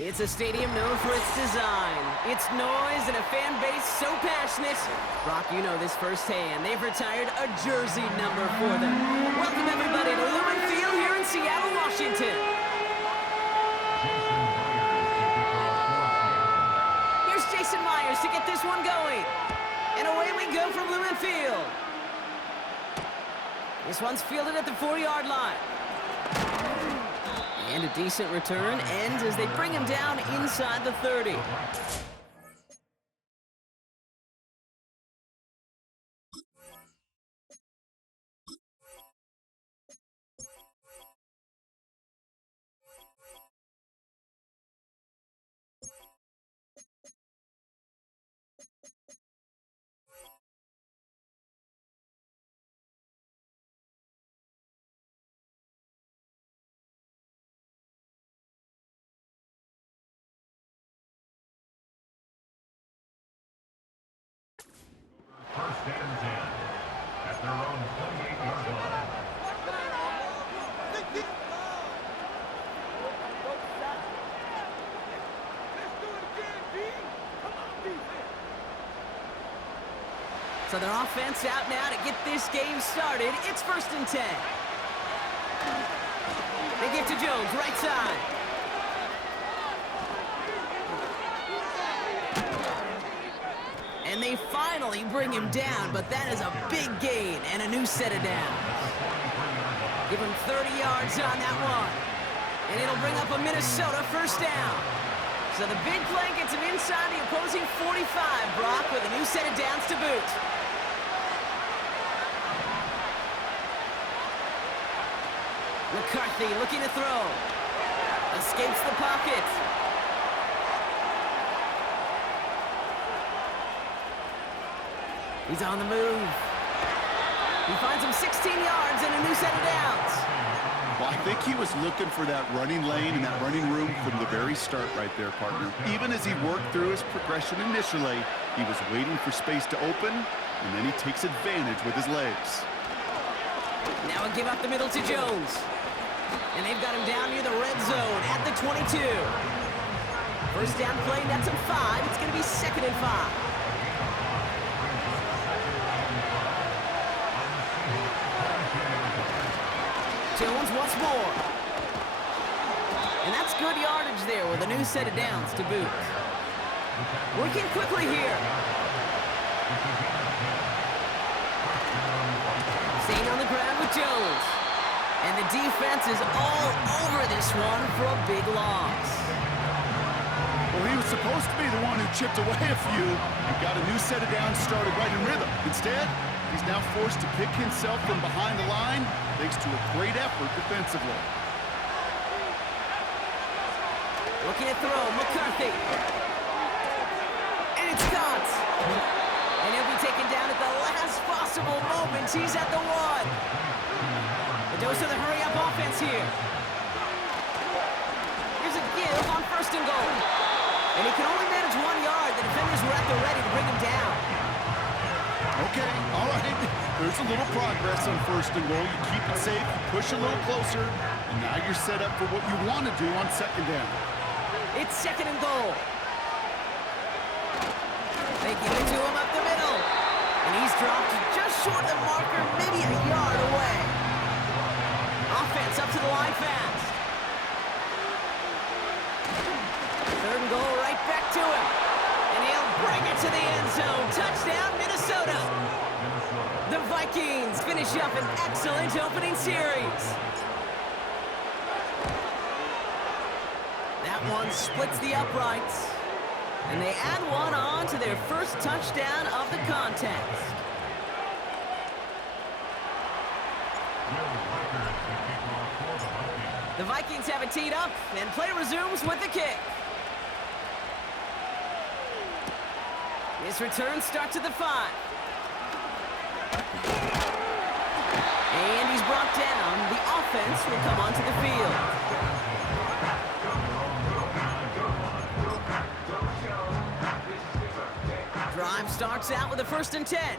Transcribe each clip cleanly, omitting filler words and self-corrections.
It's a stadium known for its design, its noise, and a fan base so passionate. Brock, you know this firsthand. They've retired a jersey number for them. Welcome, everybody, to Lumen Field here in Seattle, Washington. Here's Jason Myers to get this one going. And away we go from Lumen Field. This one's fielded at the 4-yard line. And a decent return ends as they bring him down inside the 30. First and 10 at their own 28-yard line. So their offense out now to get this game started. It's first and 10. They give to Jones, right side. And they finally bring him down, but that is a big gain and a new set of downs. Give him 30 yards on that one. And it'll bring up a Minnesota first down. So the big play gets him inside the opposing 45, Brock, with a new set of downs to boot. McCarthy looking to throw. Escapes the pocket. He's on the move. He finds him 16 yards and a new set of downs. Well, I think he was looking for that running lane and that running room from the very start right there, partner. Even as he worked through his progression initially, he was waiting for space to open, and then he takes advantage with his legs. Now a give up the middle to Jones. And they've got him down near the red zone at the 22. First down play, that's a 5. It's going to be 2nd and 5. Jones once more. And that's good yardage there with a new set of downs to boot. Working quickly here. Staying on the ground with Jones. And the defense is all over this one for a big loss. Well, he was supposed to be the one who chipped away a few and got a new set of downs started right in rhythm. Instead, he's now forced to pick himself from behind the line thanks to a great effort defensively. Looking to throw, McCarthy. And it's caught. And he'll be taken down at the last possible moment. He's at the 1. The dose of the hurry-up offense here. Here's a give on 1st and goal. And he can only manage 1 yard. The defenders were at the ready to bring him down. Okay, all right. There's a little progress on 1st and goal. You keep it safe, you push a little closer, and now you're set up for what you want to do on 2nd down. It's 2nd and goal. They give it to him up the middle. And he's dropped just short of the marker, maybe a yard away. Offense up to the line fast. 3rd and goal, right back to him. And he'll bring it to the end zone. Touchdown, Minnesota. The Vikings finish up an excellent opening series. That one splits the uprights. And they add one on to their first touchdown of the contest. The Vikings have it teed up, and play resumes with the kick. This return starts at the 5. And he's brought down. The offense will come onto the field. Drive starts out with a 1st and 10.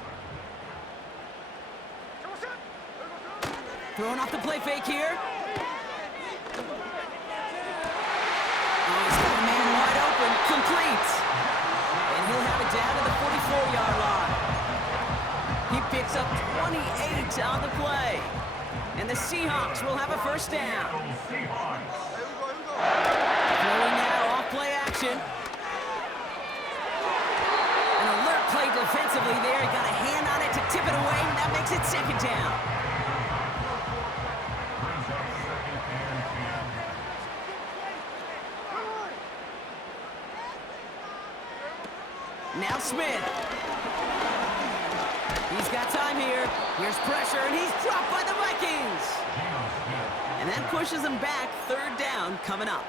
Throwing off the play fake here. Oh, he's got a man complete. And he'll have it down to the 44-yard line. He picks up 28 on the play. And the Seahawks will have a first down. Throwing now off play action. An alert play defensively there. He got a hand on it to tip it away, and that makes it second down. Now Smith. He's got time here. Here's pressure, and he's dropped by the Vikings. And that pushes him back. Third down coming up.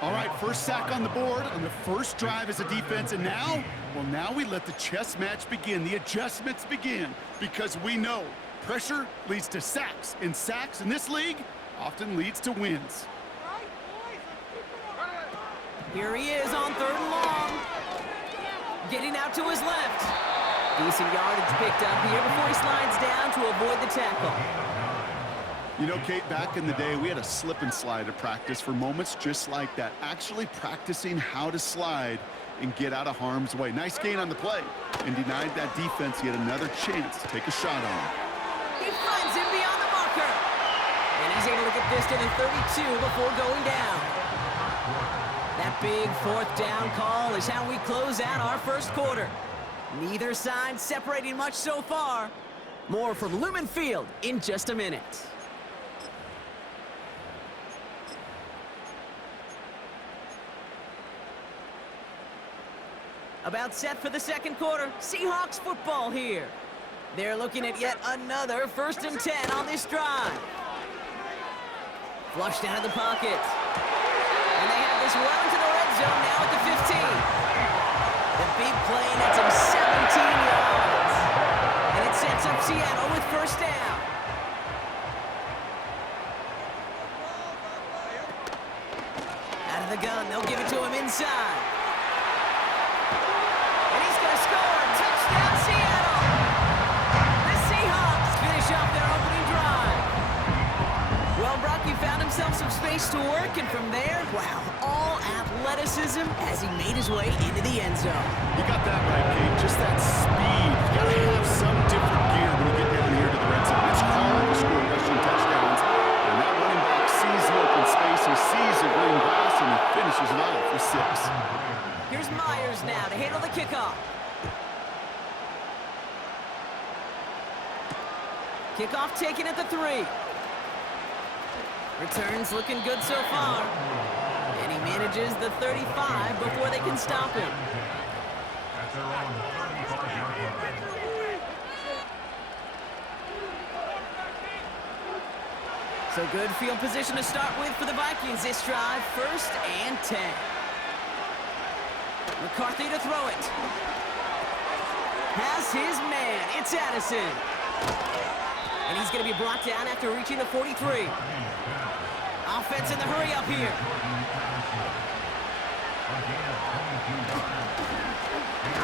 All right, first sack on the board on the first drive as a defense, and now, well, now we let the chess match begin, the adjustments begin, because we know pressure leads to sacks, and sacks in this league often leads to wins. Here he is on third and long. Getting out to his left. Decent yardage picked up here before he slides down to avoid the tackle. You know, Kate, back in the day, we had a slip and slide at practice for moments just like that. Actually practicing how to slide and get out of harm's way. Nice gain on the play, and denied that defense yet another chance to take a shot on him. He finds him beyond the marker. And he's able to get this to the 32 before going down. That big fourth down call is how we close out our first quarter. Neither side separating much so far. More from Lumen Field in just a minute. About set for the second quarter. Seahawks football here. They're looking at yet another 1st and 10 on this drive. Flushed out of the pocket. And they have this well into the red zone now at the 15. The big play nets him 17 yards. And it sets up Seattle with first down. Out of the gun, they'll give it to him inside. And he's going to score. Touchdown, Seattle. The Seahawks finish off their opening drive. Well, Brock, he found himself some space to work, and from there, wow, all athleticism as he made his way into the end zone. You got that right, Kate. Just that speed. You got to have some different gear when you get down here to the red zone. It's hard to score rushing touchdowns. And that running back sees an open space, he sees the green grass, and he finishes it off for 6. Here's Myers now to handle the kickoff. Kickoff taken at the 3. Returns looking good so far. And he manages the 35 before they can stop him. At their own 35-yard line. So good field position to start with for the Vikings this drive. 1st and 10. McCarthy to throw it. Has his man. It's Addison. And he's going to be brought down after reaching the 43. Offense in the hurry up here.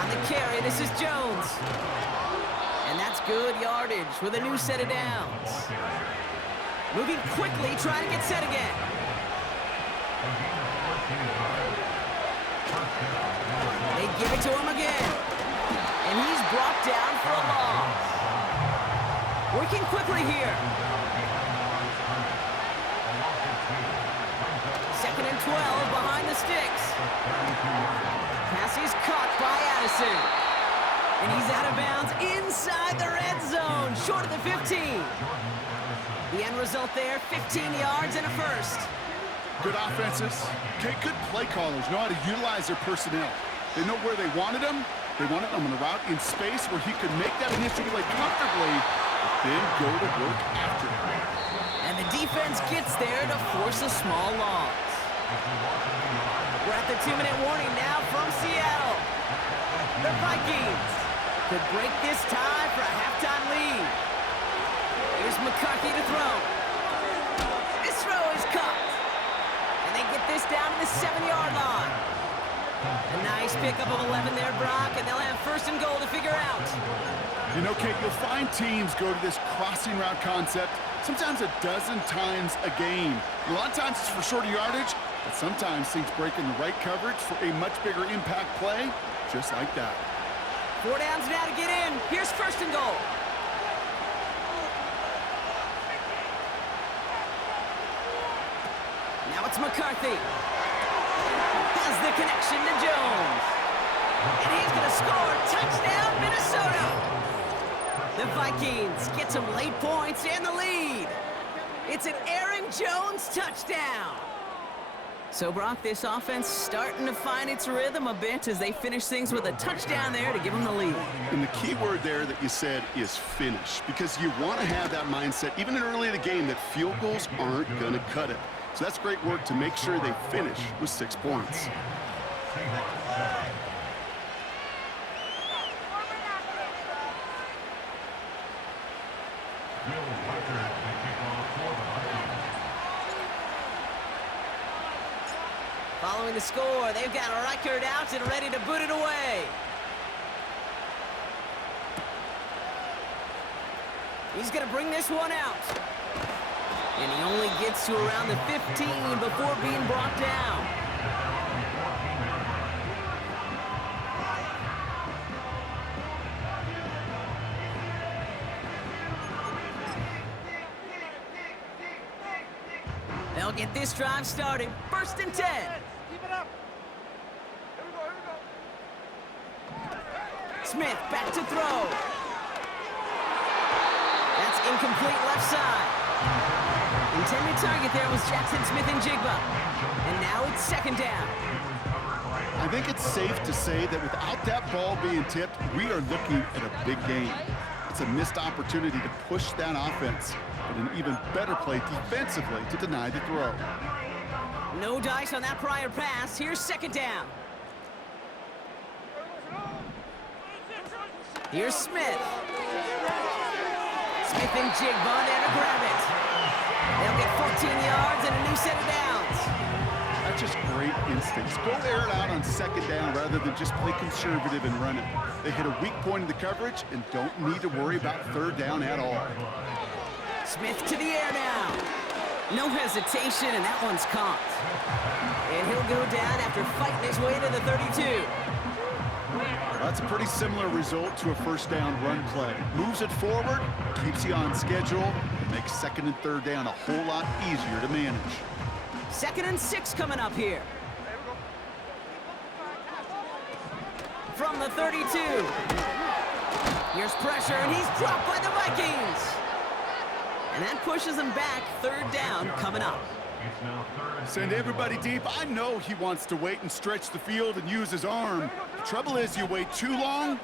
On the carry, this is Jones. And that's good yardage with a new set of downs. Moving quickly, trying to get set again. They give it to him again. And he's brought down for a loss. Working quickly here. 2nd and 12 behind the sticks. Pass is caught by Addison. And he's out of bounds inside the red zone, short of the 15. The end result there, 15 yards and a first. Good offenses. Okay, good play callers know how to utilize their personnel. They know where they wanted him. They wanted him on a route in space where he could make that initial play comfortably, but then go to work after it. And the defense gets there to force a small loss. We're at the 2-minute warning now from Seattle. The Vikings could break this tie for a halftime lead. Here's McCarthy to throw. This throw is caught. And they get this down to the 7-yard line. A nice pickup of 11 there, Brock, and they'll have 1st and goal to figure out. You know, Kate, you'll find teams go to this crossing route concept sometimes a dozen times a game. A lot of times it's for shorter yardage, But sometimes things break in the right coverage for a much bigger impact play, just like that. 4 downs now to get in. Here's first and goal. Now it's McCarthy. Has the connection to Jones. And he's going to score. Touchdown, Minnesota. The Vikings get some late points and the lead. It's an Aaron Jones touchdown. So, Brock, this offense starting to find its rhythm a bit as they finish things with a touchdown there to give them the lead. And the key word there that you said is finish, because you want to have that mindset, even in early in the game, that field goals aren't going to cut it. So that's great work to make sure they finish with 6 points. Following the score, they've got Reichard out and ready to boot it away. He's going to bring this one out. And he only gets to around the 15 before being brought down. They'll get this drive started. First and 10. Keep it up. Here we go. Smith back to throw. That's incomplete left side. Intended target there was Jackson Smith and Jigba. And now it's second down. I think it's safe to say that without that ball being tipped, we are looking at a big game. It's a missed opportunity to push that offense, but an even better play defensively to deny the throw. No dice on that prior pass. Here's second down. Here's Smith. Smith and Jigba there to grab it. They'll get 14 yards and a new set of downs. That's just great instincts. Go air it out on second down rather than just play conservative and run it. They hit a weak point in the coverage and don't need to worry about third down at all. Smith to the air now. No hesitation, and that one's caught. And he'll go down after fighting his way to the 32. That's a pretty similar result to a first down run play. Moves it forward, keeps you on schedule, and makes second and third down a whole lot easier to manage. 2nd and 6 coming up here. From the 32. Here's pressure, and he's dropped by the Vikings. And that pushes him back. Third down coming up. Send everybody deep. I know he wants to wait and stretch the field and use his arm. The trouble is, you wait too long,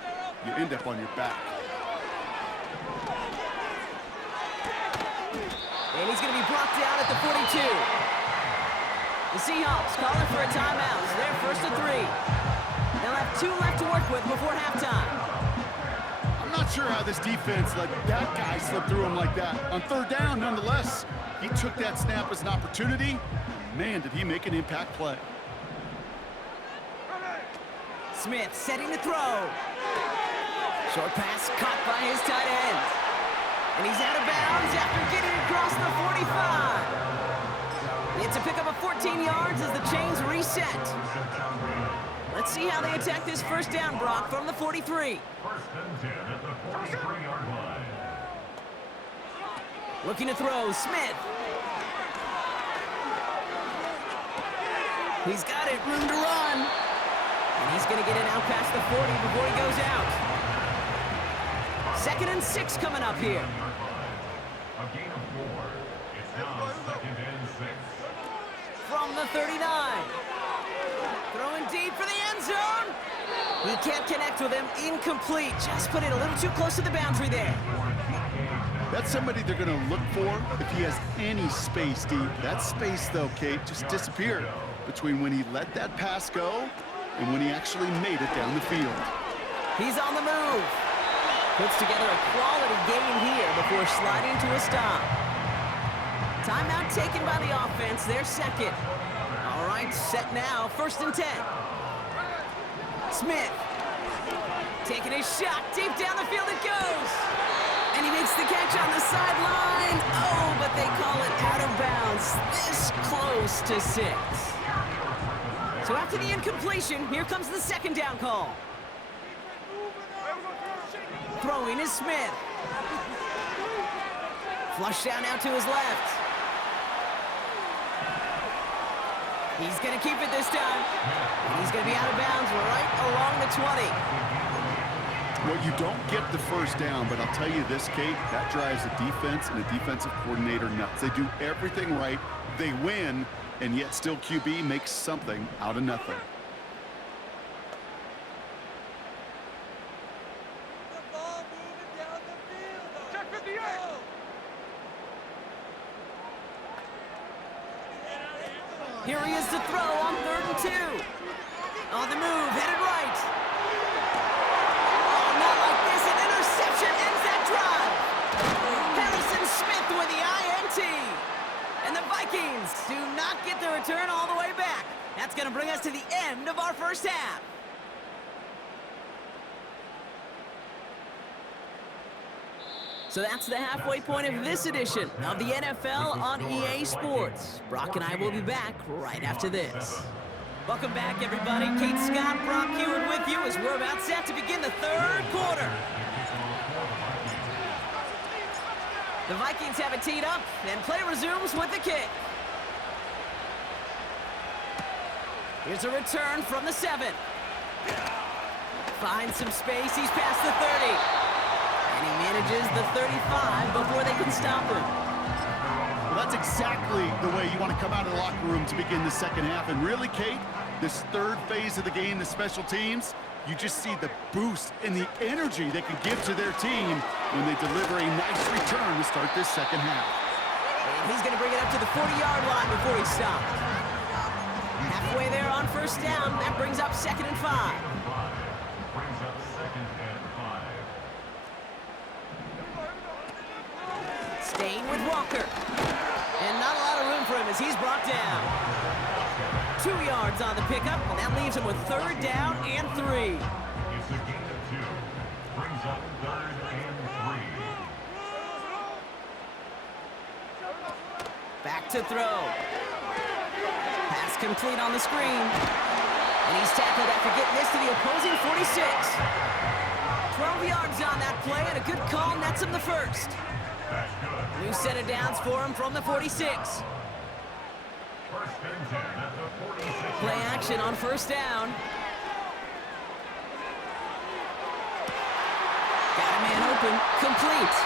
you end up on your back. And he's going to be brought down at the 42. The Seahawks calling for a timeout. It's their first and 3. They'll have 2 left to work with before halftime. I'm not sure how this defense let that guy slip through him like that. On third down, nonetheless, he took that snap as an opportunity. Man, did he make an impact play. Smith setting the throw. Short pass caught by his tight end. And he's out of bounds after getting across the 45. It's a pickup of 14 yards as the chains reset. Let's see how they attack this first down, Brock, from the 43. First and 10 at the 43-yard line. Looking to throw, Smith. He's got it, room to run. And he's going to get it out past the 40 before he goes out. 2nd and 6 coming up here. A gain of 4. It's now 2nd and 6. From the 39. Throwing deep for the end zone. He can't connect with him. Incomplete. Just put it a little too close to the boundary there. That's somebody they're going to look for if he has any space deep. That space, though, Kate, just disappeared between when he let that pass go and when he actually made it down the field. He's on the move. Puts together a quality game here before sliding to a stop. Timeout taken by the offense. Their second. All right, set now. 1st and 10. Smith taking a shot. Deep down the field it goes. And he makes the catch on the sideline. Oh, but they call it out of bounds. This close to 6. So after the incompletion, here comes the second down call. Throwing is Smith. Flush down now to his left. He's going to keep it this time. And he's going to be out of bounds right along the 20. Well, you don't get the first down, but I'll tell you this, Kate, that drives the defense and the defensive coordinator nuts. They do everything right. They win, and yet still QB makes something out of nothing. Here he is to throw on 3rd and 2. On the move, headed right. Oh, not like this. An interception ends that drive. Harrison Smith with the INT. And the Vikings do not get the return all the way back. That's going to bring us to the end of our first half. So that's the halfway point of this edition of the NFL on EA Sports. Brock and I will be back right after this. Welcome back, everybody. Kate Scott, Brock Hewitt with you as we're about set to begin the third quarter. The Vikings have it teed up, and play resumes with the kick. Here's a return from the 7. Finds some space. He's past the 30. And he manages the 35 before they can stop him. Well, that's exactly the way you want to come out of the locker room to begin the second half. And really, Kate, this third phase of the game, the special teams, you just see the boost and the energy they can give to their team when they deliver a nice return to start this second half. And he's going to bring it up to the 40-yard line before he stops. Halfway there on first down, that brings up 2nd and 5. Staying with Walker. And not a lot of room for him as he's brought down. 2 yards on the pickup, and that leaves him with 3rd down and 3. It's a gain of 2. Brings up 3rd and 3. Back to throw. Pass complete on the screen. And he's tackled after getting this to the opposing 46. 12 yards on that play, and a good call nets him the first. New set of downs for him from the 46. Play action on first down. Got a man open. Complete.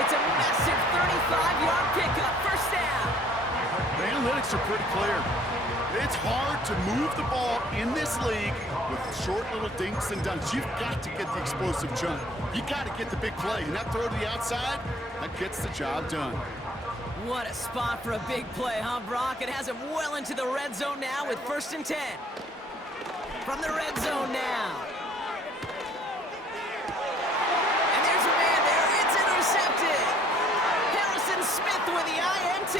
It's a massive 35-yard pickup. First down. The analytics are pretty clear. It's hard to move the ball in this league with short little dinks and dunks. You've got to get the explosive jump. You got to get the big play. And that throw to the outside, that gets the job done. What a spot for a big play, huh, Brock? It has him well into the red zone now with 1st and 10. From the red zone now. And there's a man there. It's intercepted. Harrison Smith with the INT.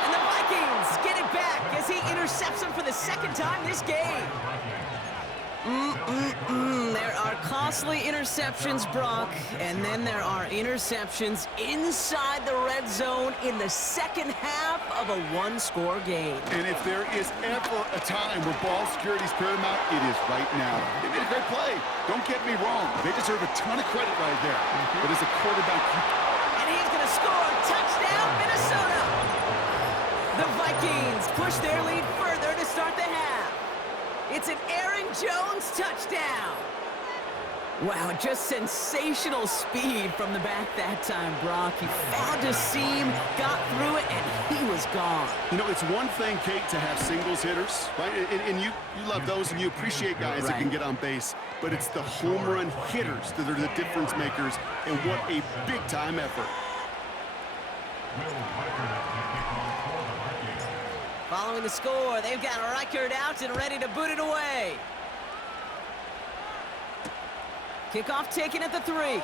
And the Vikings get it back as he intercepts him for the 2nd time this game. There are costly interceptions, Brock, and then there are interceptions inside the red zone in the second half of a one-score game. And if there is ever a time where ball security is paramount, it is right now. They made a great play. Don't get me wrong. They deserve a ton of credit right there. But as a quarterback... And he's going to score. Touchdown, Minnesota! The Vikings push their lead further to start the half. It's an Aaron Jones touchdown. Wow, just sensational speed from the back that time, Brock. He found a seam, got through it, and he was gone. You know, it's one thing, Kate, to have singles hitters, right? And you love those, and you appreciate guys that can get on base. But it's the home run hitters that are the difference makers, and what a big-time effort. Following the score, they've got Reichard out and ready to boot it away. Kickoff taken at the 3.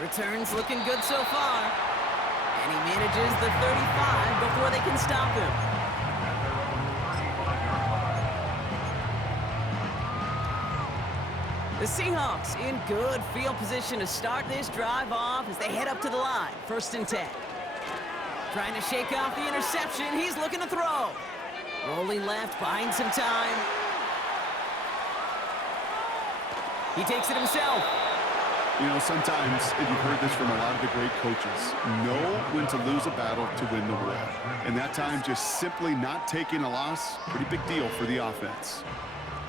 Returns looking good so far. And he manages the 35 before they can stop him. The Seahawks in good field position to start this drive off as they head up to the line. 1st and 10. Trying to shake off the interception. He's looking to throw. Rolling left, buying some time. He takes it himself. You know, sometimes, and you've heard this from a lot of the great coaches, know when to lose a battle to win the war. And that time, just simply not taking a loss, pretty big deal for the offense.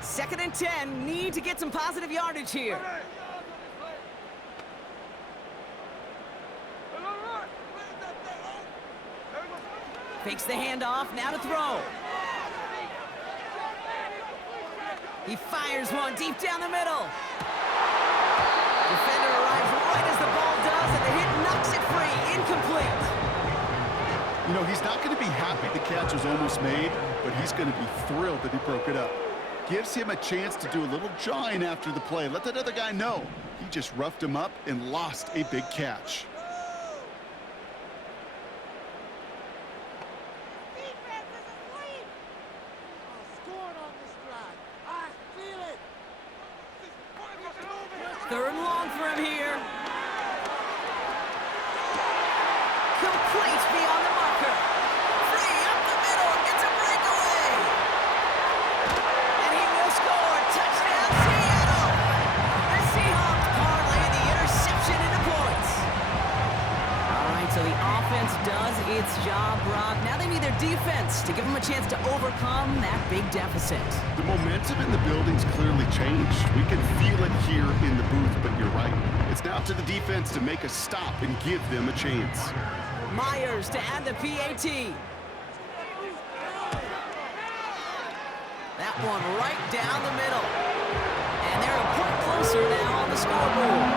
2nd and 10, need to get some positive yardage here. Fakes the handoff, now to throw. He fires one deep down the middle. Defender arrives right as the ball does, and the hit knocks it free. Incomplete. You know, he's not going to be happy the catch was almost made, but he's going to be thrilled that he broke it up. Gives him a chance to do a little jawing after the play. Let that other guy know. He just roughed him up and lost a big catch. Defense is asleep. Scored on this drive. I feel it. 3rd and long for him here. Complete beyond the marker. Free up the middle. Gets a breakaway. And he will score. Touchdown, Seattle. The Seahawks parlay the interception into points. All right, so the offense does its job, Brock. Now they need their defense to give them a chance to overcome that big deficit. The momentum in the building's clearly changed. We can feel it here in the booth, but you're right. It's now to the defense to make a stop and give them a chance. Myers to add the PAT. That one right down the middle. And they're a point closer now on the scoreboard.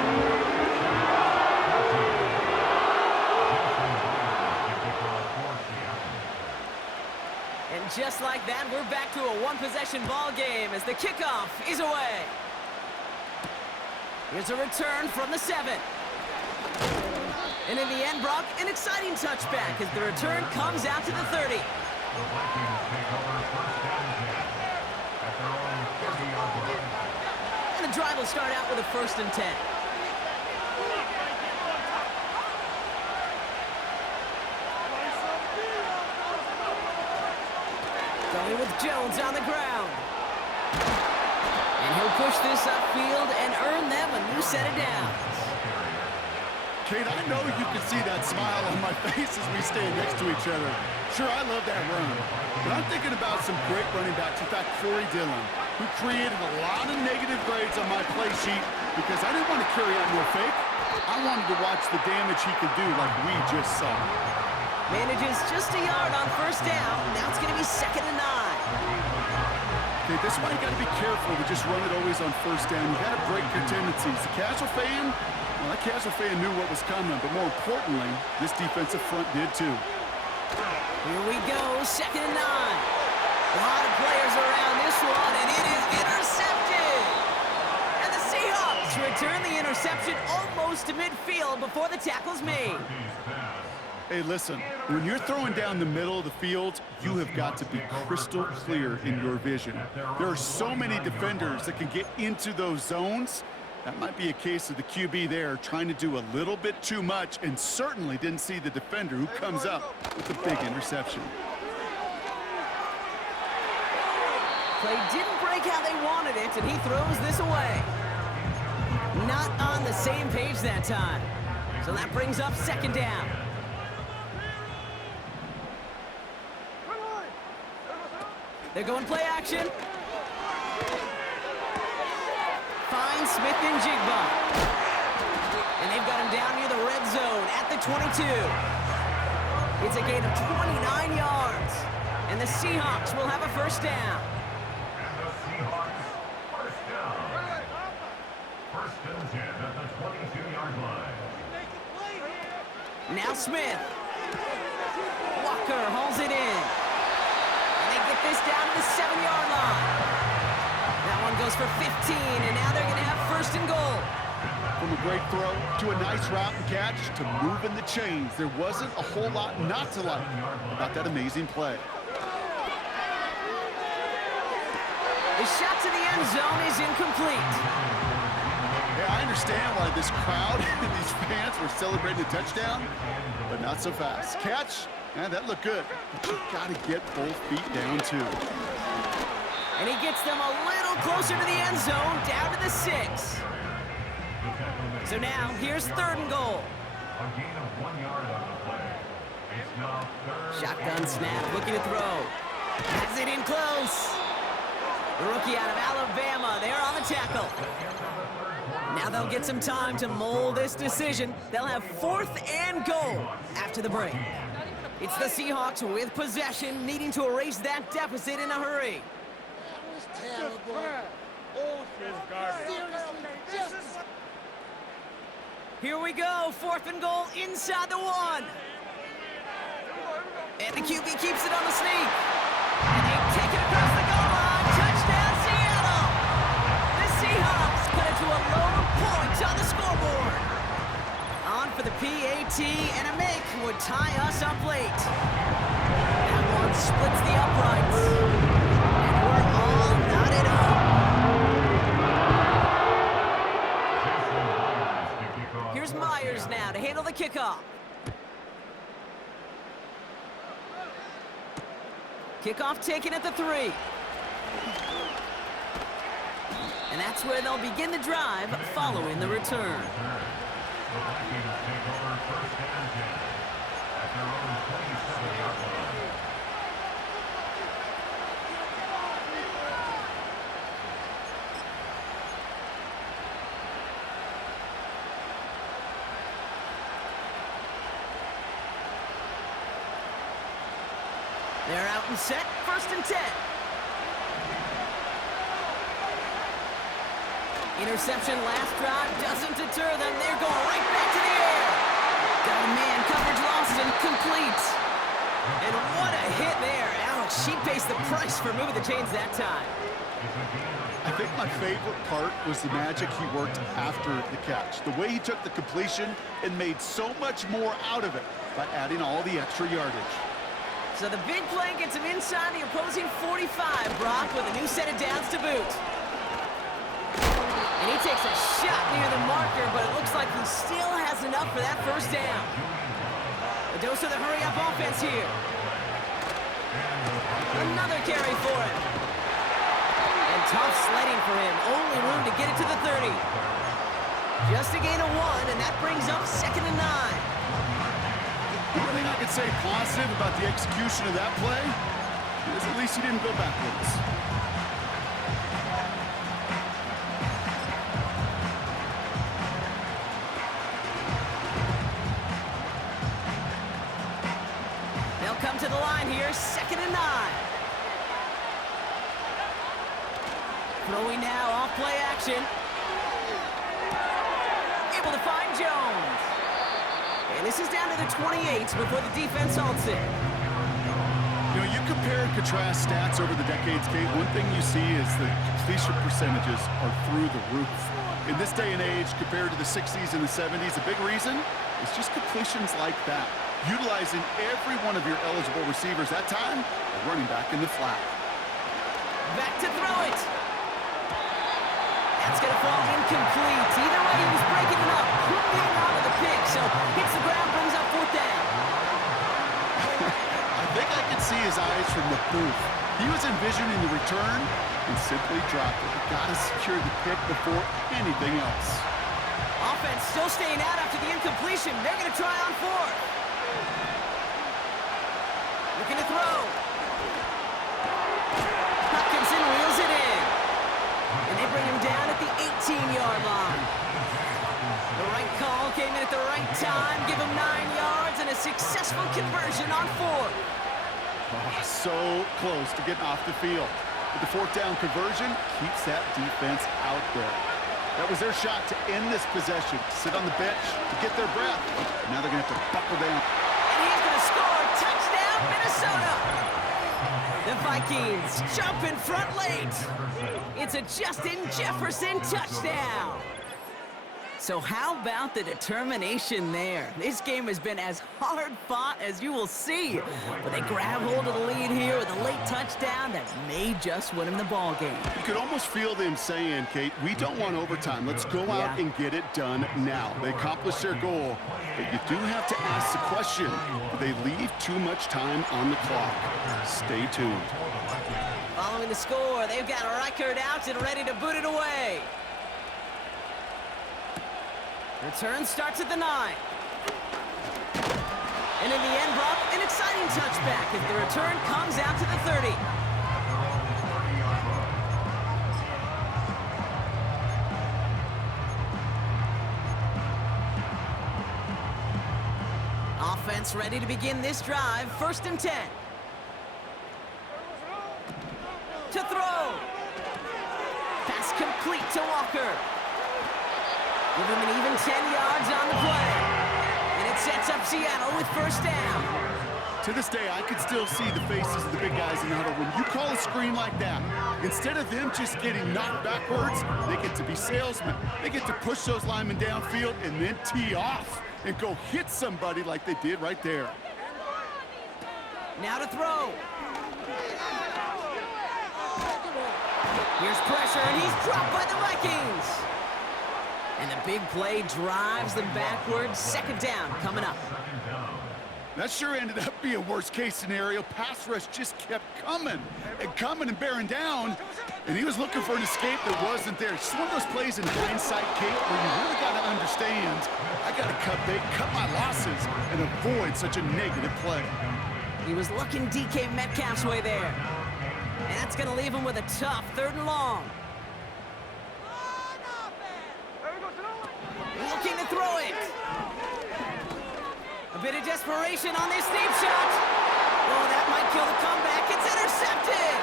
And just like that, we're back to a one-possession ball game as the kickoff is away. Here's a return from the 7. And in the end, Brock, an exciting touchback as the return comes out to the 30. The Vikings take over 1st and 10 at their own 30-yard line. And the drive will start out with a 1st and 10. Going with Jones on the ground. And he'll push this upfield and earn them a new set of downs. Kate, I know you can see that smile on my face as we stand next to each other. Sure, I love that run. But I'm thinking about some great running backs. In fact, Corey Dillon, who created a lot of negative grades on my play sheet because I didn't want to carry out no fake. I wanted to watch the damage he could do like we just saw. Manages just a yard on 1st down. Now it's going to be 2nd and 9. Okay, this is why you got to be careful to just run it always on 1st down. You got to break your tendencies. The casual fan, well, that casual fan knew what was coming, but more importantly, this defensive front did too. Here we go, 2nd and 9. A lot of players around this one, and it is intercepted. And the Seahawks return the interception almost to midfield before the tackle's made. Hey, listen, when you're throwing down the middle of the field, you have got to be crystal clear in your vision. There are so many defenders that can get into those zones. That might be a case of the QB there trying to do a little bit too much and certainly didn't see the defender who comes up with the big interception. Play didn't break how they wanted it, and he throws this away. Not on the same page that time. So that brings up 2nd down. They're going play action. Finds Smith and Jigba. And they've got him down near the red zone at the 22. It's a gain of 29 yards. And the Seahawks will have a 1st down. And the Seahawks, 1st down. 1st and 10 at the 22-yard line. Now Smith. Walker hauls it in. Get this down to the 7-yard line. That one goes for 15, and now they're going to have 1st and goal. From a great throw to a nice route and catch to moving the chains, there wasn't a whole lot not to like about that amazing play. The shot to the end zone is incomplete. Yeah, I understand why this crowd and these fans were celebrating a touchdown, but not so fast. Catch, Yeah, that looked good. But you got to get both feet down, too. And he gets them a little closer to the end zone, down to the 6. So now, here's 3rd and goal. A gain of 1 yard on the play. It's now 3rd. Shotgun snap, looking to throw. Has it in close. The rookie out of Alabama, there on the tackle. Now they'll get some time to mold this decision. They'll have 4th and goal after the break. It's the Seahawks with possession, needing to erase that deficit in a hurry. That was terrible. Awful. Seriously, just... Here we go, 4th and goal inside the 1. And the QB keeps it on the sneak. And they take it across the goal line. Touchdown, Seattle! The Seahawks cut it to a low point on the scoreboard. On for the PAT, and a make would tie us up late. That one splits the uprights. And we're all knotted up. Here's Myers now to handle the kickoff. Kickoff taken at the 3. And that's where they'll begin the drive following the return. The Vikings take over 1st and 10 at their own 27-yard line. They're out and set, 1st and 10. Interception last drive doesn't deter them. They're going right back to the air. Got a man, coverage lost and complete. And what a hit there. Alex, she pays the price for moving the chains that time. I think my favorite part was the magic he worked after the catch. The way he took the completion and made so much more out of it by adding all the extra yardage. So the big play gets him inside the opposing 45, Brock, with a new set of downs to boot. And he takes a shot near the marker, but it looks like he still has enough for that 1st down. A dose of the hurry-up offense here. Another carry for him. And tough sledding for him. Only room to get it to the 30. Just a gain of 1, and that brings up 2nd and 9. The only thing I could say positive about the execution of that play is at least he didn't go backwards. They'll come to the line here, 2nd and 9. Throwing now, off play action. Able to find Jones. And this is down to the 28 before the defense halts it. You know, you compare and contrast stats over the decades, Kate. One thing you see is the completion percentages are through the roof. In this day and age, compared to the 60s and the 70s, a big reason is just completions like that. Utilizing every one of your eligible receivers that time, and running back in the flat. Back to throw it. That's going to fall incomplete. Either way, he was breaking it up. Couldn't hang on to the pick, so hits the ground, brings up 4th down. I think I could see his eyes from the booth. He was envisioning the return and simply dropped it. He got to secure the pick before anything else. Offense still staying out after the incompletion. They're going to try on 4th. Looking to throw. Hutchinson wheels it in. And they bring him down at the 18-yard line. The right call came in at the right time, give him 9 yards and a successful conversion on 4th. Oh, so close to getting off the field. But the 4th down conversion keeps that defense out there. That was their shot to end this possession, sit on the bench to get their breath. Now they're going to have to buckle down. And he's going to score. Touchdown, Minnesota! The Vikings jump in front late. It's a Justin Jefferson touchdown. So how about the determination there? This game has been as hard fought as you will see. But they grab hold of the lead here with a late touchdown that may just win them the ball game. You could almost feel them saying, Kate, we don't want overtime. Let's go out and get it done now. They accomplished their goal, but you do have to ask the question, do they leave too much time on the clock? Stay tuned. Following the score, they've got a record out and ready to boot it away. Return starts at the 9. And in the end, Brock, an exciting touchback as the return comes out to the 30. Offense ready to begin this drive. 1st and 10. To throw. Pass complete to Walker. Give him an even 10 yards on the play. And it sets up Seattle with 1st down. To this day, I could still see the faces of the big guys in the huddle. When you call a screen like that, instead of them just getting knocked backwards, they get to be salesmen. They get to push those linemen downfield and then tee off and go hit somebody like they did right there. Now to throw. Here's pressure, and he's dropped by the Vikings. And the big play drives them backwards. 2nd down coming up. That sure ended up being worst-case scenario. Pass rush just kept coming and bearing down, and he was looking for an escape that wasn't there. It's one of those plays in hindsight, Kate, where you really got to understand, I got to cut my losses and avoid such a negative play. He was looking DK Metcalf's way there. And that's going to leave him with a tough 3rd and long. Looking to throw it. A bit of desperation on this deep shot. Oh, that might kill the comeback. It's intercepted.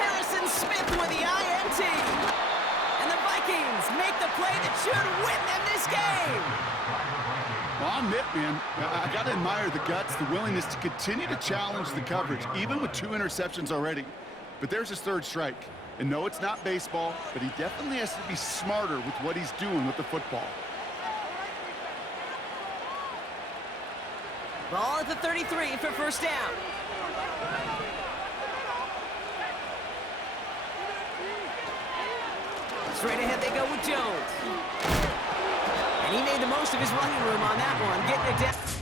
Harrison Smith with the INT. And the Vikings make the play that should win them this game. Well, I'll admit, man, I got to admire the guts, the willingness to continue to challenge the coverage, even with 2 interceptions already. But there's his 3rd strike. And no, it's not baseball, but he definitely has to be smarter with what he's doing with the football. Ball at the 33 for 1st down. Straight ahead they go with Jones. And he made the most of his running room on that one, getting it down.